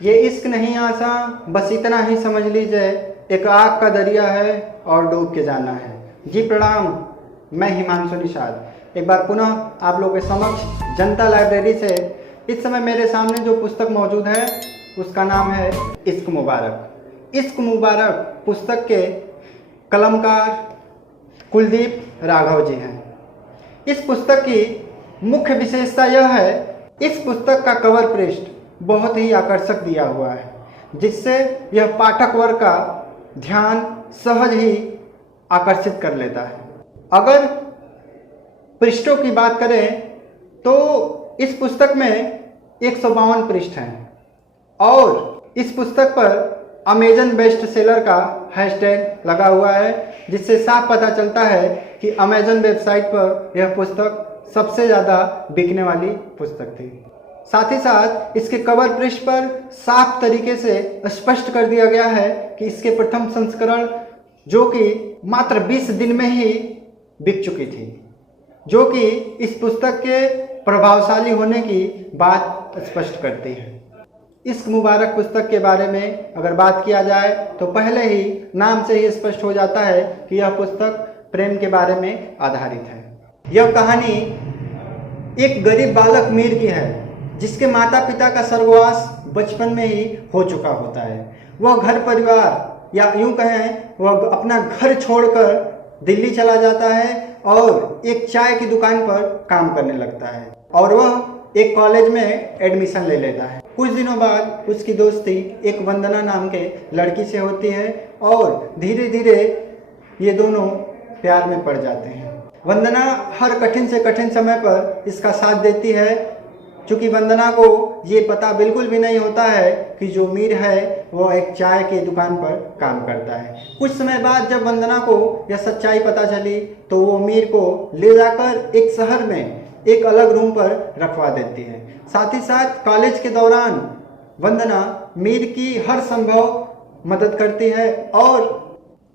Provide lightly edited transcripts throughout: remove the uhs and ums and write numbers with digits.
ये इश्क नहीं आसा, बस इतना ही समझ लीजिए, एक आग का दरिया है और डूब के जाना है। जी प्रणाम, मैं हिमांशु निषाद एक बार पुनः आप लोगों के समक्ष जनता लाइब्रेरी से। इस समय मेरे सामने जो पुस्तक मौजूद है उसका नाम है इश्क मुबारक। इश्क मुबारक पुस्तक के कलमकार कुलदीप राघव जी हैं। इस पुस्तक की मुख्य विशेषता यह है, इस पुस्तक का कवर पृष्ठ बहुत ही आकर्षक दिया हुआ है, जिससे यह पाठक वर्ग का ध्यान सहज ही आकर्षित कर लेता है। अगर पृष्ठों की बात करें तो इस पुस्तक में 152 पृष्ठ हैं और इस पुस्तक पर अमेजन बेस्ट सेलर का हैशटैग लगा हुआ है, जिससे साफ पता चलता है कि अमेजन वेबसाइट पर यह पुस्तक सबसे ज़्यादा बिकने वाली पुस्तक थी। साथ ही साथ इसके कवर पृष्ठ पर साफ तरीके से स्पष्ट कर दिया गया है कि इसके प्रथम संस्करण जो कि मात्र 20 दिन में ही बिक चुकी थी, जो कि इस पुस्तक के प्रभावशाली होने की बात स्पष्ट करती है। इश्क मुबारक पुस्तक के बारे में अगर बात किया जाए तो पहले ही नाम से ही स्पष्ट हो जाता है कि यह पुस्तक प्रेम के बारे में आधारित है। यह कहानी एक गरीब बालक मीर की है, जिसके माता पिता का स्वर्गवास बचपन में ही हो चुका होता है। वह घर परिवार या यूं कहें वह अपना घर छोड़कर दिल्ली चला जाता है और एक चाय की दुकान पर काम करने लगता है और वह एक कॉलेज में एडमिशन ले लेता है। कुछ दिनों बाद उसकी दोस्ती एक वंदना नाम के लड़की से होती है और धीरे धीरे ये दोनों प्यार में पड़ जाते हैं। वंदना हर कठिन से कठिन समय पर इसका साथ देती है, क्योंकि वंदना को ये पता बिल्कुल भी नहीं होता है कि जो मीर है वो एक चाय की दुकान पर काम करता है। कुछ समय बाद जब वंदना को यह सच्चाई पता चली तो वो मीर को ले जाकर एक शहर में एक अलग रूम पर रखवा देती है। साथ ही साथ कॉलेज के दौरान वंदना मीर की हर संभव मदद करती है और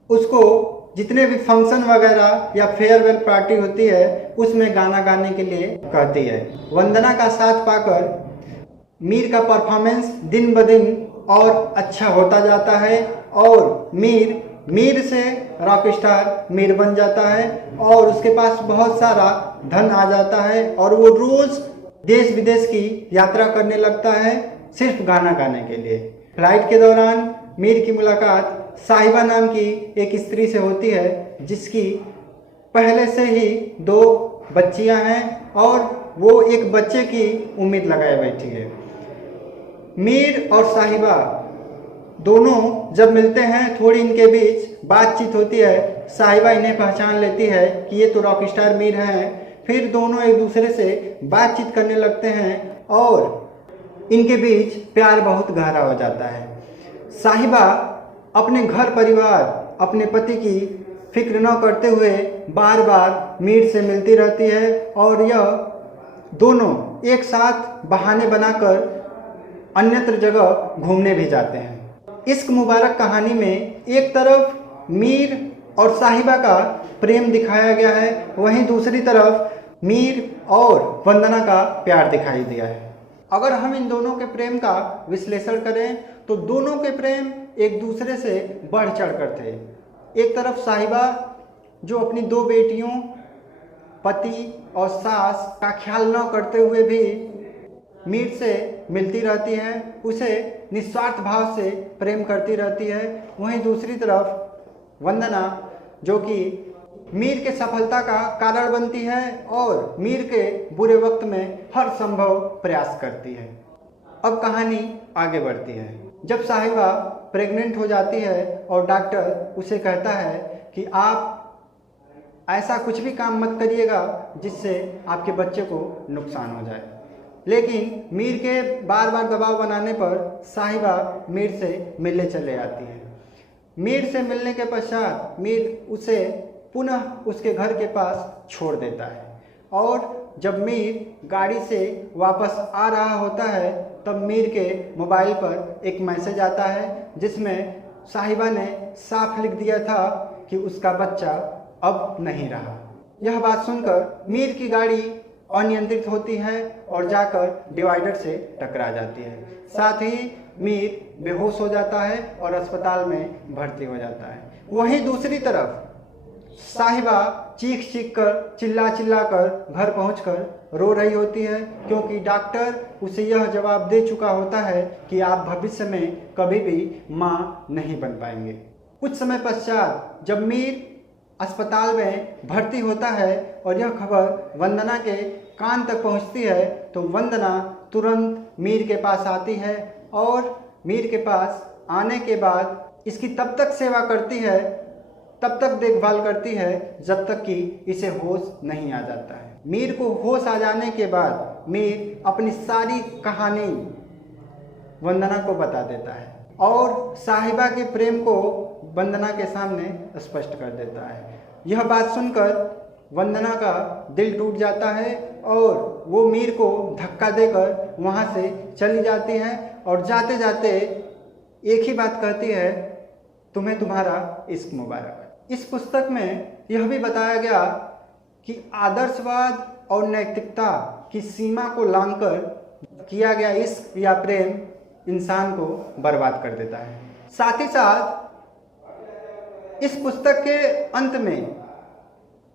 उसको जितने भी फंक्शन वगैरह या फेयरवेल पार्टी होती है उसमें गाना गाने के लिए कहती है। वंदना का साथ पाकर मीर का परफॉर्मेंस दिन ब दिन और अच्छा होता जाता है और मीर से रॉक स्टार मीर बन जाता है और उसके पास बहुत सारा धन आ जाता है और वो रोज देश विदेश की यात्रा करने लगता है सिर्फ गाना गाने के लिए। फ्लाइट के दौरान मीर की मुलाकात साहिबा नाम की एक स्त्री से होती है, जिसकी पहले से ही 2 बच्चियां हैं और वो एक बच्चे की उम्मीद लगाए बैठी है। मीर और साहिबा दोनों जब मिलते हैं थोड़ी इनके बीच बातचीत होती है। साहिबा इन्हें पहचान लेती है कि ये तो रॉक स्टार मीर हैं। फिर दोनों एक दूसरे से बातचीत करने लगते हैं और इनके बीच प्यार बहुत गहरा हो जाता है। साहिबा अपने घर परिवार अपने पति की फिक्र न करते हुए बार बार मीर से मिलती रहती है और यह दोनों एक साथ बहाने बनाकर अन्यत्र जगह घूमने भी जाते हैं। इश्क मुबारक कहानी में एक तरफ मीर और साहिबा का प्रेम दिखाया गया है, वहीं दूसरी तरफ मीर और वंदना का प्यार दिखाई दिया है। अगर हम इन दोनों के प्रेम का विश्लेषण करें तो दोनों के प्रेम एक दूसरे से बढ़ चढ़ कर थे। एक तरफ साहिबा जो अपनी 2 बेटियों, पति और सास का ख्याल न करते हुए भी मीर से मिलती रहती है, उसे निस्वार्थ भाव से प्रेम करती रहती है। वहीं दूसरी तरफ वंदना जो कि मीर के सफलता का कारण बनती है और मीर के बुरे वक्त में हर संभव प्रयास करती है। अब कहानी आगे बढ़ती है। जब साहिबा प्रेग्नेंट हो जाती है और डॉक्टर उसे कहता है कि आप ऐसा कुछ भी काम मत करिएगा जिससे आपके बच्चे को नुकसान हो जाए, लेकिन मीर के बार बार दबाव बनाने पर साहिबा मीर से मिलने चले आती है। मीर से मिलने के पश्चात मीर उसे पुनः उसके घर के पास छोड़ देता है और जब मीर गाड़ी से वापस आ रहा होता है तब मीर के मोबाइल पर एक मैसेज आता है, जिसमें साहिबा ने साफ लिख दिया था कि उसका बच्चा अब नहीं रहा। यह बात सुनकर मीर की गाड़ी अनियंत्रित होती है और जाकर डिवाइडर से टकरा जाती है। साथ ही मीर बेहोश हो जाता है और अस्पताल में भर्ती हो जाता है। वहीं दूसरी तरफ साहिबा चीख चीख कर, चिल्ला चिल्ला कर घर पहुंचकर रो रही होती है, क्योंकि डॉक्टर उसे यह जवाब दे चुका होता है कि आप भविष्य में कभी भी मां नहीं बन पाएंगे। कुछ समय पश्चात जब मीर अस्पताल में भर्ती होता है और यह खबर वंदना के कान तक पहुंचती है, तो वंदना तुरंत मीर के पास आती है और मीर के पास आने के बाद इसकी तब तक सेवा करती है, तब तक देखभाल करती है जब तक कि इसे होश नहीं आ जाता है। मीर को होश आ जाने के बाद मीर अपनी सारी कहानी वंदना को बता देता है और साहिबा के प्रेम को वंदना के सामने स्पष्ट कर देता है। यह बात सुनकर वंदना का दिल टूट जाता है और वो मीर को धक्का देकर वहाँ से चली जाती है और जाते जाते एक ही बात कहती है, तुम्हें तुम्हारा इश्क मुबारक। इस पुस्तक में यह भी बताया गया कि आदर्शवाद और नैतिकता की सीमा को लांघकर किया गया इश्क या प्रेम इंसान को बर्बाद कर देता है। साथ ही साथ इस पुस्तक के अंत में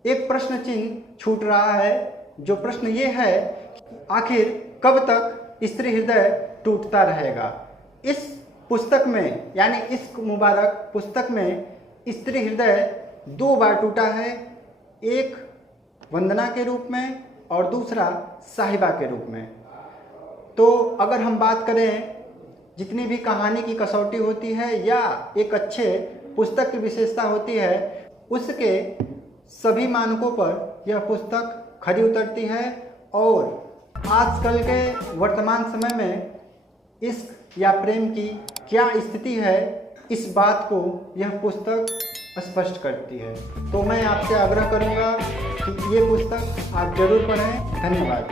एक प्रश्न चिन्ह छूट रहा है, जो प्रश्न ये है कि आखिर कब तक स्त्री हृदय टूटता रहेगा। इस पुस्तक में यानी इश्क मुबारक पुस्तक में स्त्री हृदय 2 बार टूटा है, एक वंदना के रूप में और दूसरा साहिबा के रूप में। तो अगर हम बात करें जितनी भी कहानी की कसौटी होती है या एक अच्छे पुस्तक की विशेषता होती है, उसके सभी मानकों पर यह पुस्तक खरी उतरती है और आजकल के वर्तमान समय में इश्क या प्रेम की क्या स्थिति है, इस बात को यह पुस्तक स्पष्ट करती है। तो मैं आपसे आग्रह करूंगा कि ये पुस्तक आप जरूर पढ़ें। धन्यवाद।